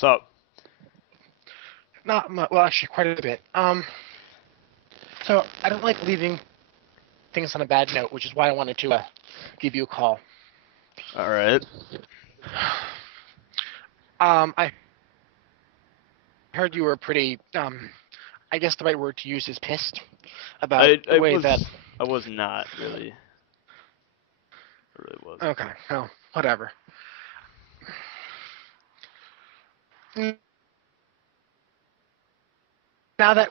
So, Not much, well, actually, quite a bit. So I don't like leaving things on a bad note, which is why I wanted to give you a call. alright. I heard you were pretty, I guess the right word to use is pissed about I, the I way that. was, I was not really. I really wasn't. Okay, well, whatever. Now that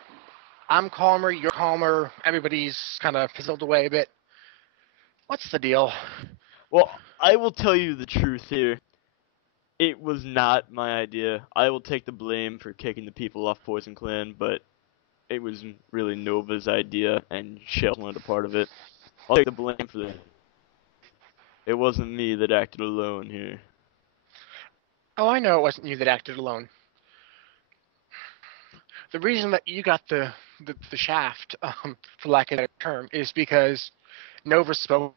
I'm calmer, you're calmer, everybody's kind of fizzled away a bit. What's the deal? Well, I will tell you the truth here. It was not my idea. I will take the blame for kicking the people off Poison Clan, but it was really Nova's idea, and Shell wanted a part of it. I'll take the blame for that. It wasn't me that acted alone here. Oh, I know it wasn't you that acted alone. The reason that you got the shaft, for lack of a better term, is because Nova spoke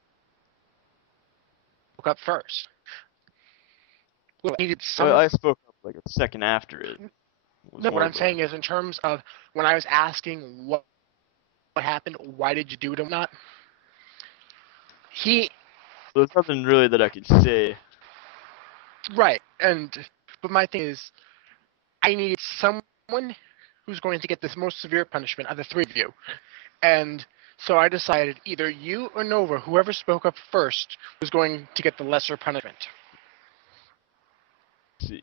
up first. Well, needed Well, some. I spoke up like a second after it was No, what I'm Nova. saying is, in terms of when I was asking what happened, why did you do it or not, he There's nothing really that I could say. right. But my thing is, I needed someone who's going to get this most severe punishment of the three of you, and so I decided either you or Nova, whoever spoke up first, was going to get the lesser punishment. Let's see.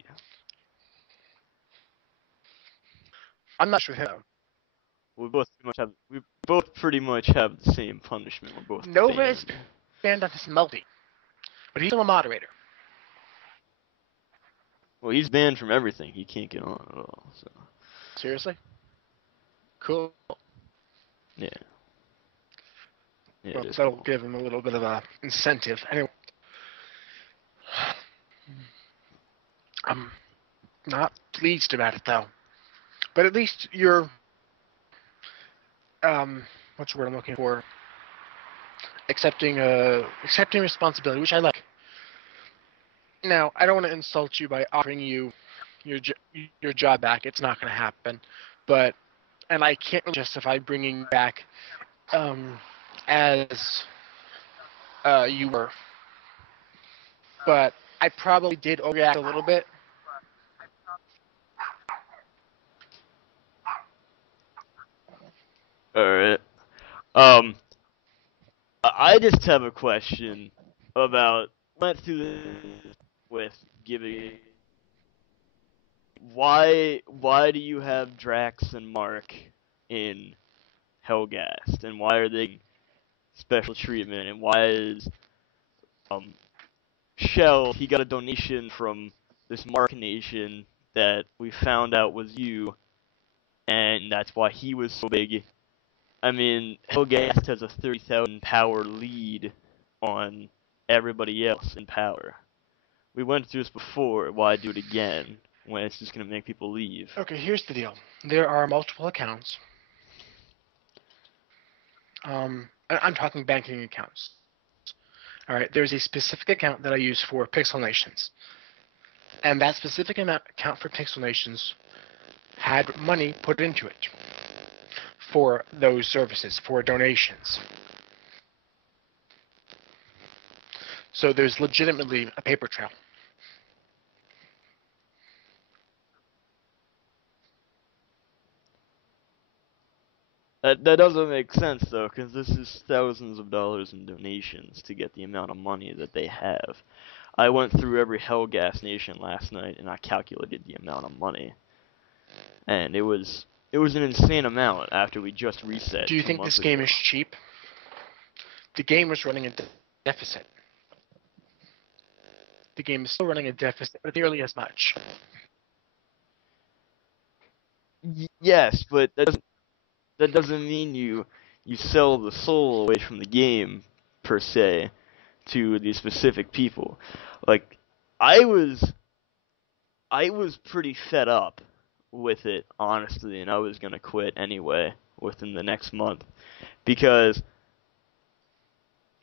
I'm not sure who. We both pretty much have the same punishment. We're both Nova is banned. banned on his multi, but he's still a moderator. Well, he's banned from everything. He can't get on at all. So Seriously? Cool. yeah, yeah, Well, it is that'll cool. give him a little bit of a incentive. Anyway, I'm not pleased about it though. But at least you're what's the word I'm looking for? Accepting responsibility, which I like. Now, I don't want to insult you by offering you your your job back. It's not going to happen. But and I can't really justify bringing you back um, as you were. But I probably did overreact a little bit. All right. Um, I just have a question about went through this with giving. Why do you have Drax and Mark in Hellgast, and why are they special treatment, and why is um Shell, he got a donation from this Mark Nation that we found out was you, and that's why he was so big. I mean, Hellgast has a 30,000 power lead on everybody else in power. We went through this before, why do it again when it's just gonna make people leave? Okay, here's the deal. There are multiple accounts. I'm talking banking accounts. All right, there's a specific account that I use for Pixel Nations, and that specific account for Pixel Nations had money put into it for those services, for donations. So there's legitimately a paper trail. That doesn't make sense though, because this is thousands of dollars in donations to get the amount of money that they have. I went through every Hellgas Nation last night and I calculated the amount of money, and it was an insane amount after we just reset Do you two think months this game ago. is cheap? The game was running a deficit. The game is still running a deficit, but nearly as much. Yes, but that doesn't mean you sell the soul away from the game per se to these specific people. Like I was I was pretty fed up with it honestly, and I was gonna quit anyway within the next month because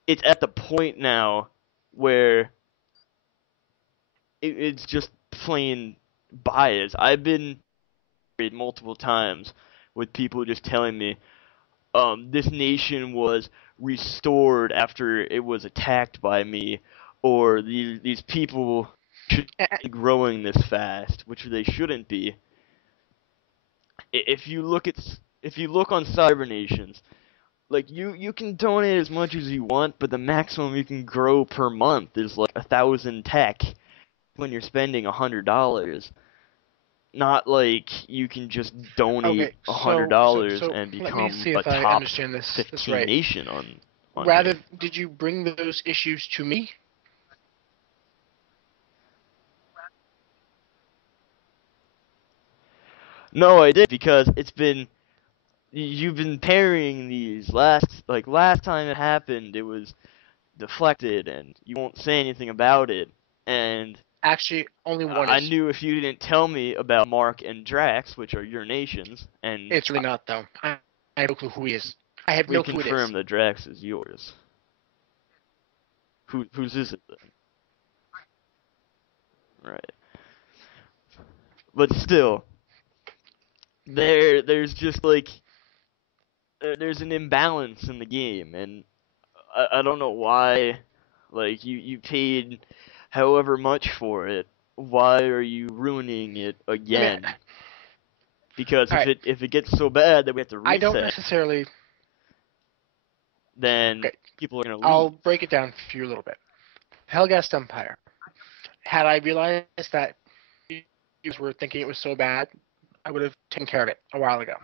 it's at the point now where it's just plain biased. I've been married multiple times with people just telling me, this nation was restored after it was attacked by me, or these people should be growing this fast, which they shouldn't be. If you look on cyber nations, like you can donate as much as you want, but the maximum you can grow per month is like 1,000 tech when you're spending $100. Not like you can just donate Okay, $100 so and let me become see a if I top understand this 15 right. nation on Rather, here. did you bring those issues to me? No, I did because you've been parrying these last time it happened, it was deflected and you won't say anything about it. And Actually, only one I is. knew if you didn't tell me about Mark and Drax, which are your nations, and It's really not, though. I have no clue who he is. I have no clue who it is. reconfirm that Drax is yours. Whose is it then? Right. But still, there's just like there's an imbalance in the game, and I don't know why. Like you paid however much for it. Why are you ruining it I mean, again? Because all right. if it gets so bad that we have to I don't reset, necessarily. then Okay, people are gonna I'll leave. break it down for you a little bit. Helgast Empire. Had I realized that you were thinking it was so bad, I would have taken care of it a while ago.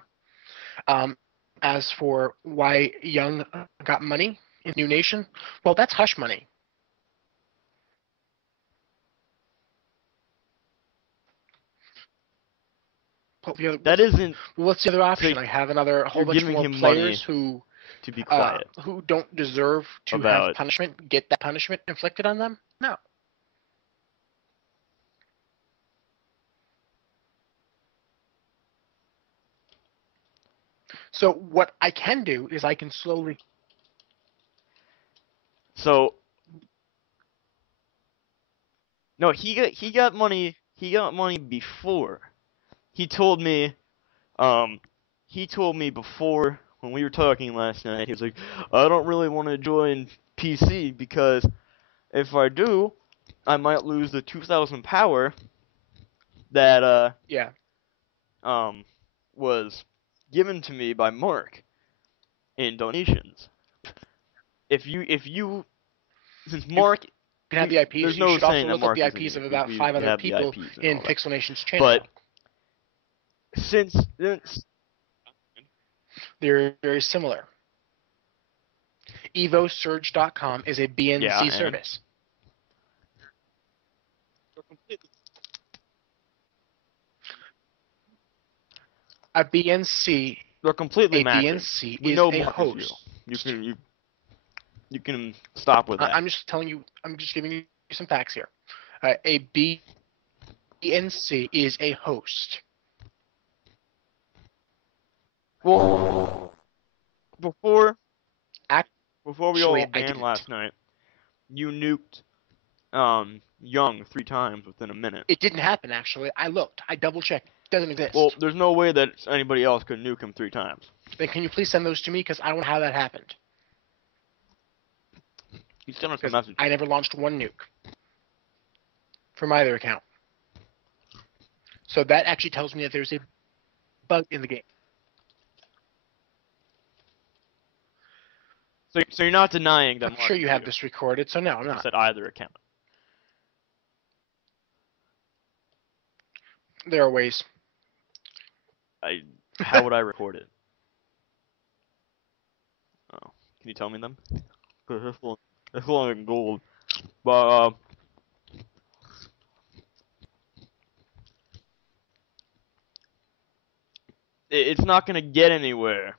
Um, as for why Young got money in New Nation, well, that's hush money. That isn't. What's the other So option? I have a whole you're bunch giving more him players money to be uh, quiet who don't deserve to have about. punishment, get that punishment inflicted on them? No. So what I can do is I can slowly. So no, he got money. He got money before. He told me. Um, he told me before when we were talking last night. He was like, I don't really want to join PC because if I do, I might lose the 2,000 power that Yeah. um was given to me by Mark in donations. If you since You Mark can have the IPs. there's You no should also saying that look up Mark the isn't IPs in of it. about five We other have the people IPs and in all that. Pixel Nation's channel. But since They're very similar. EvoSurge.com is a yeah, BNC and service. A BNC, they're completely a matching. BNC We is know a Mark is you. host. You can stop with that. I'm just telling you. I'm just giving you some facts here. A BNC is a host. Well, before we all Actually, I banned didn't. last night, you nuked Young 3 times within a minute. It didn't happen. Actually, I looked. I double checked. It doesn't exist. Well, there's no way that anybody else could nuke him 3 times. Then can you please send those to me? Because I don't know how that happened. He sent us a Because message. I never launched one nuke from either account. So that actually tells me that there's a bug in the game. So you're not denying that I'm Mark sure is you have you. this recorded, so no, I'm You not. said either account. There are ways. How would I record it? Oh, can you tell me them? Cause it's long gold. But it's not gonna get anywhere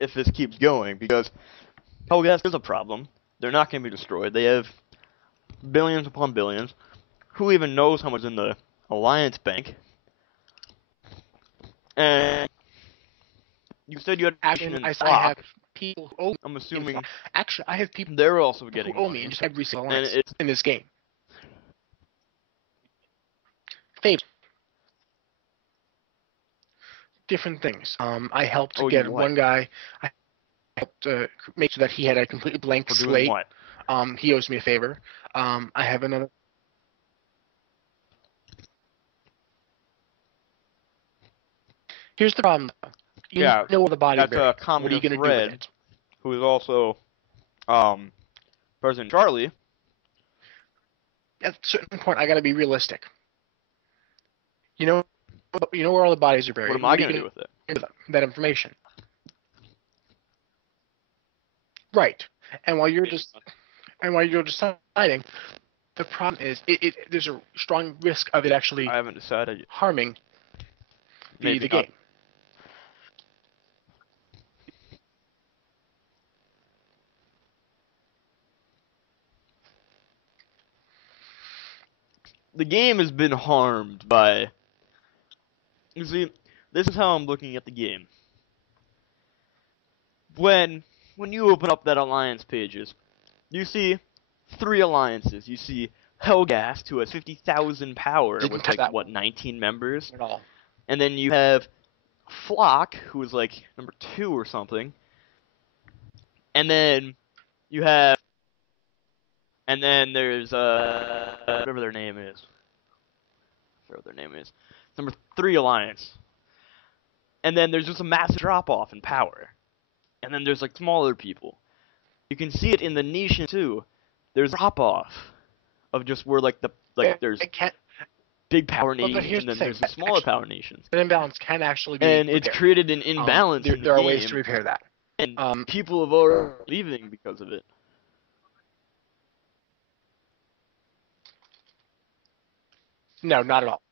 if this keeps going because Hellgas is a problem. They're not gonna be destroyed. They have billions upon billions. Who even knows how much in the Alliance Bank? And you said you had Actually, in I stock. have people who owe me. I'm assuming Actually, I have people they're also who getting owe me money. in just every single And alliance in this game. favors, different things. I helped Oh, you get what? one guy. I helped make sure that he had a completely blank For doing slate. what? He owes me a favor. I have another. Here's the problem. You Yeah, know all the bodies that's buried. a What are common you gonna do with thread. it? Who is also President Charlie. At a certain point, I gotta be realistic. You know, you know where all the bodies are What buried. am I What are you gonna do gonna with it? do with that information? Right. And while you're just deciding, the problem is there's a strong risk of it actually I haven't decided yet. harming the Maybe not. game. The game has been harmed by. You see, this is how I'm looking at the game. When you open up that alliance pages, you see 3 alliances. You see Helgast, who has 50,000 power Didn't with touch like that what 19 members, at all. and then you have Flock, who is like number 2 or something, and then you have, and then there's whatever their name is. Whatever their name is. Number 3 alliance. And then there's just a massive drop off in power. And then there's like smaller people. You can see it in the nation too. There's a drop off of just where like there's big power But nations here's and the then thing. there's the smaller power nations. An imbalance can actually be And it's repaired. created an imbalance in the there are game. ways to repair that. And people have already leaving because of it. No, not at all.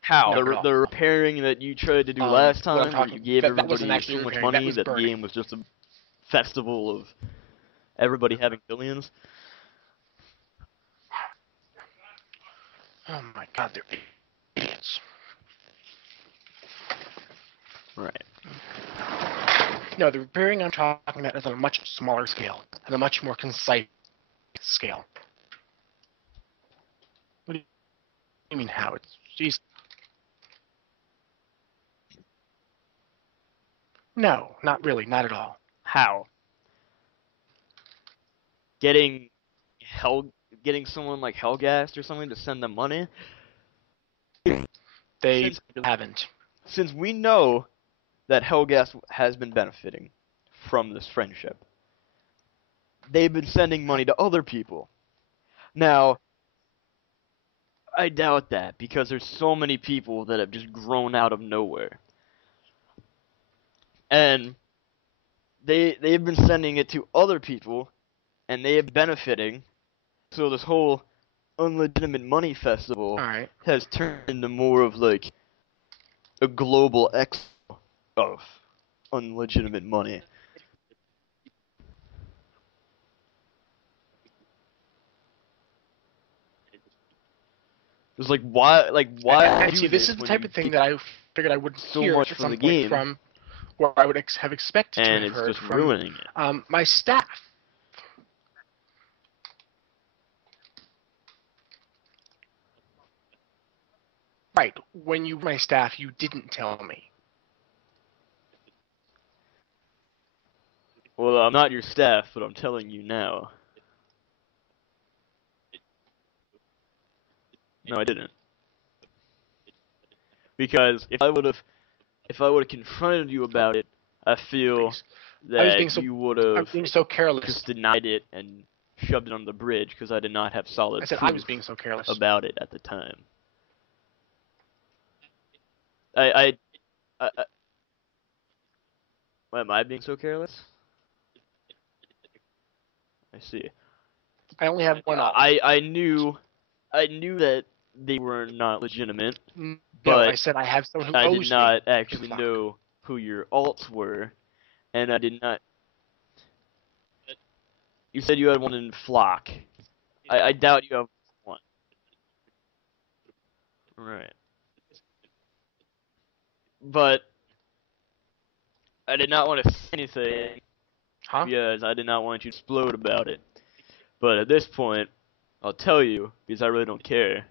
How? Not at all. The repairing that you tried to do last what I'm time, where you talking- gave that wasn't everybody actually so much repairing, that money was that the burning. game was just a festival of everybody having billions. Oh my god, they're idiots. Right. No, the repairing I'm talking about is on a much smaller scale, and a much more concise scale. What do you mean how? It's jeez. No, not really, not at all. How? Getting someone like Helgast or something to send them money? They Since, haven't. since we know that Helgast has been benefiting from this friendship, they've been sending money to other people. Now, I doubt that because there's so many people that have just grown out of nowhere. And they've been sending it to other people and they are benefiting. So this whole unlegitimate money festival Alright. has turned into more of like a global expo of unlegitimate money. It's like why do See, this is the when type you of thing get that I figured I wouldn't so hear much at for some the point game, from what I would have expected to and have it's heard just from ruining it. my staff. Right. When you were my staff, you didn't tell me. Well, I'm not your staff, but I'm telling you now. No, I didn't. Because if I would have confronted you about it, I feel Please. that you would I have was being so careless. just denied it and shoved it under the bridge because I did not have solid I said proof I was being so careless. about it at the time. I why am I being so careless? I see. I only have one op. I knew that they were not legitimate, No, but I said I have someone who I owes did not me. actually know who your alts were, and I did not. You said you had one in Flock. I doubt you have one. Right. But I did not want to say anything Huh? because I did not want you to explode about it. But at this point, I'll tell you because I really don't care.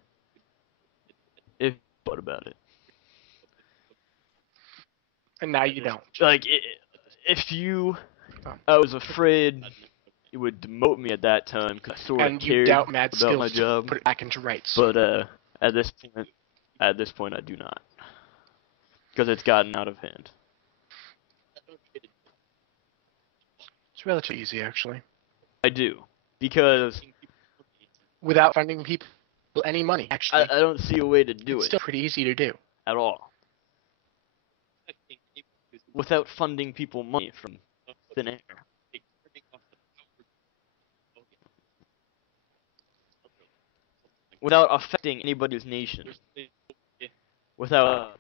What about it? And now you don't. Like, if you, Oh. I was afraid it would demote me at that time because I sort of And you cared doubt Mad's about my skills to job. put it back into rights. But at this point, I do not, because it's gotten out of hand. It's relatively easy, actually. I do, because Without funding people any money, actually. I don't see a way to do It's it still pretty easy to do. at all without funding people money from thin air. Without affecting anybody's nation. Without,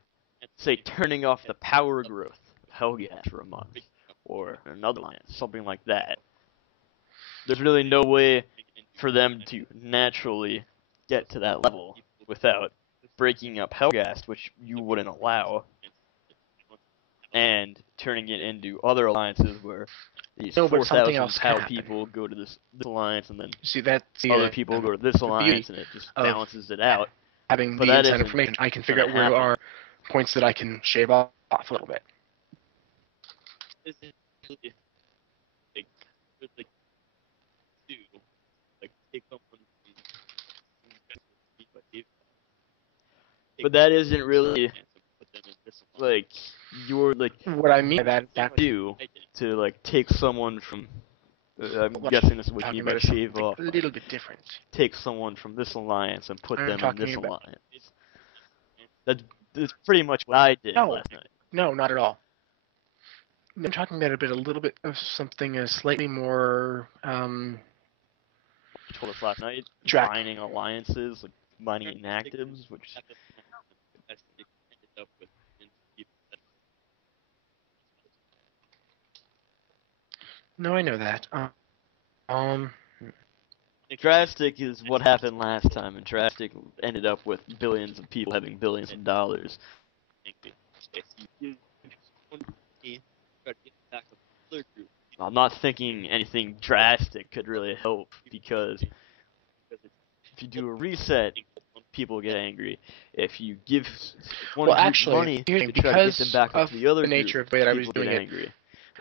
say, turning off the power growth of Helgas for a month. Or another alliance, something like that. There's really no way for them to naturally get to that level without breaking up Helgast, which you wouldn't allow, and turning it into other alliances where these 4,000 POW people go to this alliance, and then other people go to this alliance, and it just balances it out. Having the inside information, I can figure out where there are points that I can shave off a little bit. But that isn't really like you're like what I mean by that exactly to like take someone from. I'm guessing this is what you mean by shave off. A little bit different. Take someone from this alliance and put them in this alliance. That's pretty much what I did last night. No, not at all. I'm talking about a little bit of something slightly more. You told us last night, mining alliances, like mining inactives, which. No, I know that. Drastic is what happened last time, and Drastic ended up with billions of people having billions of dollars. I'm not thinking anything drastic could really help, because if you do a reset, people get angry. If you give one group money to try to get them back up to the other group, people get angry.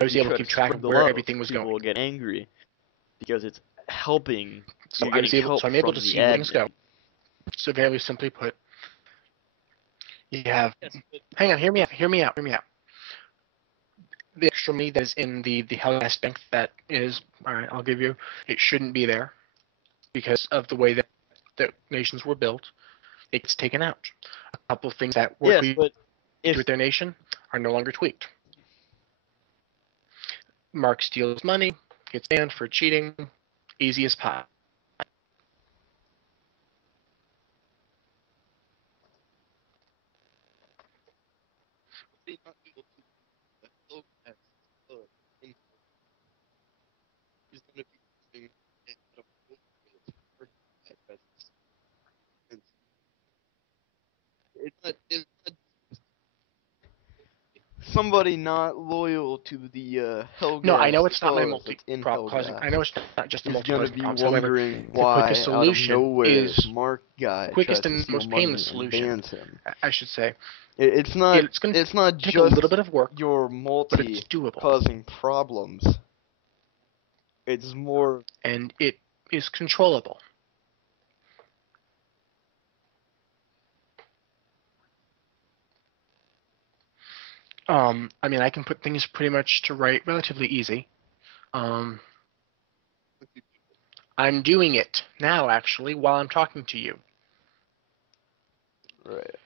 I was able to keep track of where everything was going. People will get angry because it's helping. So I'm able to see where things go. So very simply put, you have. Hang on, hear me out. The extra money that is in the Helgas bank, that is, all right, I'll give you. It shouldn't be there because of the way that the nations were built. It gets taken out. A couple of things that were tweaked with their nation are no longer tweaked. Mark steals money, gets banned for cheating, easy as pie. Somebody not loyal to the Helgas. No, I know it's not my multi-problem causing. I know it's not just a multi-problem. Be wondering why the solution out of nowhere, is Mark guy quickest and most painless solution. I should say. It's not. It's not take just a little bit of work. Your but it's doable. causing problems. It's more, and it is controllable. I mean, I can put things pretty much to right relatively easy. I'm doing it now, actually, while I'm talking to you. Right.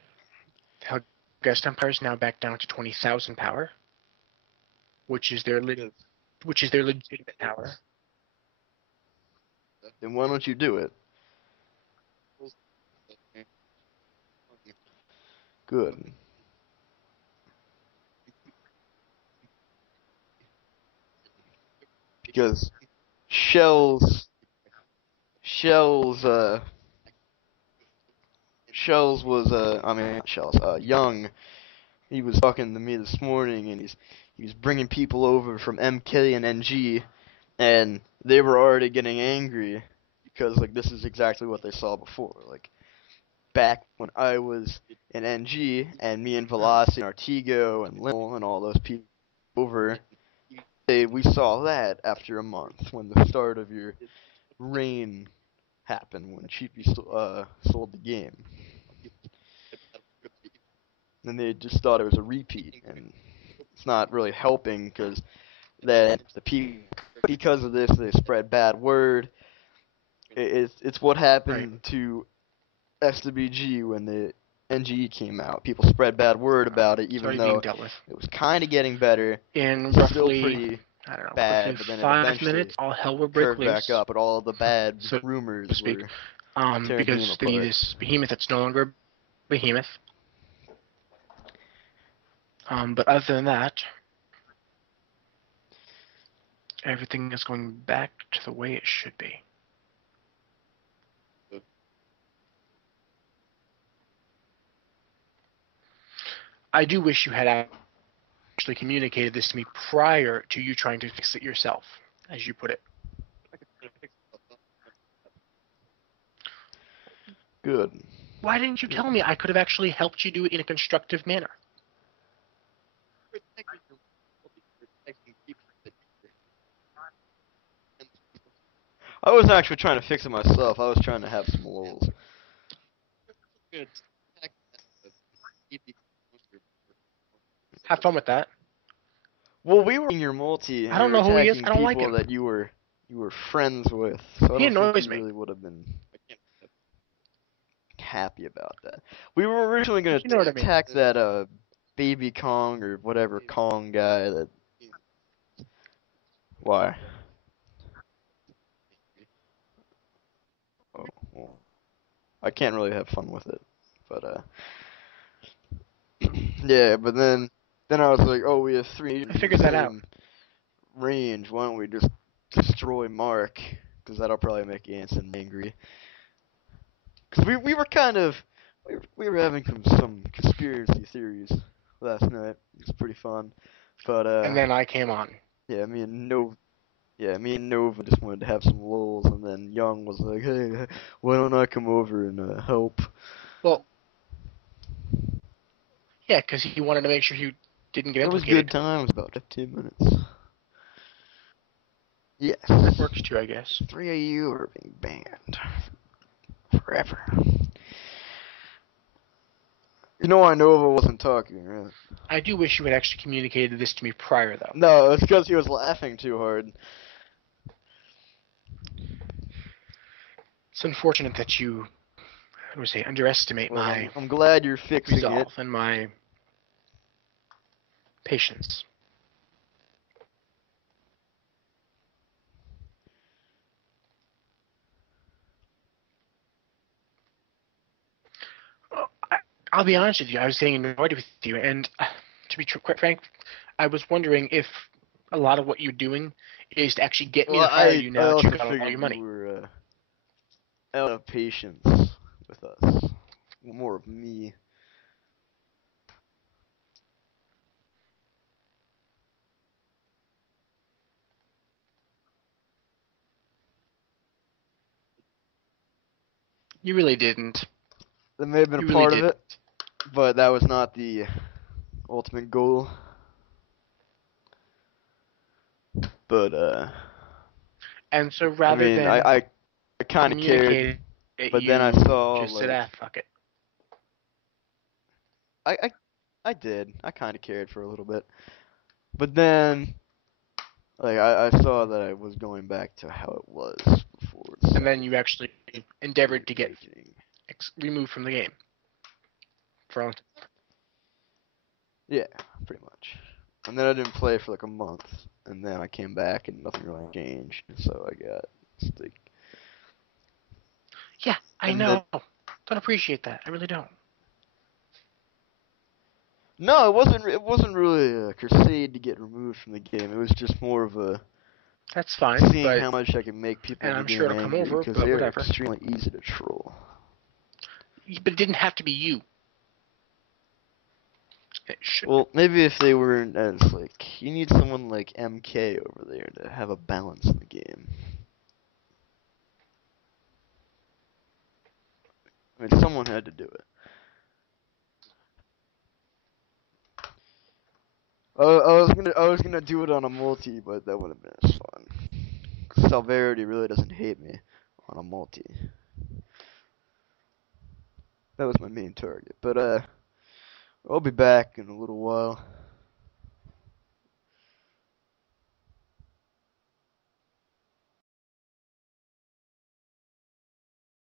Helgast Empire is now back down to 20,000 power, which is their legitimate power. Then why don't you do it? Good. Because Shells was Young. He was talking to me this morning, and he was bringing people over from MK and NG, and they were already getting angry because like this is exactly what they saw before. Like back when I was in NG, and me and Velocity and Artigo and Lil and all those people over. We saw that after a month when the start of your reign happened when Cheapy sold the game. And they just thought it was a repeat, and it's not really helping because because of this they spread bad word. It's what happened to SWG when the NGE came out. People spread bad word about it, even though it was kind of getting better. In Still roughly, pretty I don't know, bad, but then it 5 eventually minutes, all hell will break curved loose. back up, but all of the bad So rumors to speak, were because this behemoth that's no longer a behemoth. But other than that, everything is going back to the way it should be. I do wish you had actually communicated this to me prior to you trying to fix it yourself, as you put it. Good. Why didn't you tell me? I could have actually helped you do it in a constructive manner. I wasn't actually trying to fix it myself. I was trying to have some lulz. Have fun with that. Well, we were in your multi, and I don't you were know who he is. attacking I don't like people him. that you were friends with. So He I don't annoys think you me. really would have been happy about that. We were originally going You know what to I mean. attack that Baby Kong or whatever Kong guy that. Why? Oh, well, I can't really have fun with it, but yeah. But then I was like, oh, we have 3 agents I figured that out. range. Why don't we just destroy Mark? Because that'll probably make Anson angry. Because we were kind of we were having some conspiracy theories last night. It was pretty fun, but And then I came on. yeah, me and Nova just wanted to have some lulz, and then Young was like, hey, why don't I come over and help? Well, yeah, because he wanted to make sure he didn't get It was implicated. good times, about 15 minutes. Yes. It works too, I guess. 3 of you are being banned forever. You know I Nova wasn't talking, right? I do wish you had actually communicated this to me prior, though. No, it's because he was laughing too hard. It's unfortunate that you, how do I say, underestimate Well, my I'm glad you're fixing resolve it. and my patience. I'll be honest with you, I was getting annoyed with you, and to be quite frank, I was wondering if a lot of what you're doing is to actually get me to hire you now that you got all your money. You were out of patience with us. More of me. You really didn't. That may have been a part of it, but that was not the ultimate goal. But and so rather than I kind of cared, but then I saw just said, fuck it. I did. I kind of cared for a little bit, but then like I saw that I was going back to how it was before. So and then you actually endeavored to get removed from the game. Yeah, pretty much. And then I didn't play for like a month, and then I came back and nothing really changed. So I got like. Yeah, I know. Don't appreciate that. I really don't. No, it wasn't really a crusade to get removed from the game. It was just more of a. That's fine. Seeing how much I can make people in the game angry, because they're extremely easy to troll. But it didn't have to be you. Well, maybe if they weren't as like, you need someone like MK over there to have a balance in the game. I mean, someone had to do it. I was gonna do it on a multi, but that wouldn't have been as fun. Salvarity really doesn't hate me on a multi. That was my main target. But I'll be back in a little while.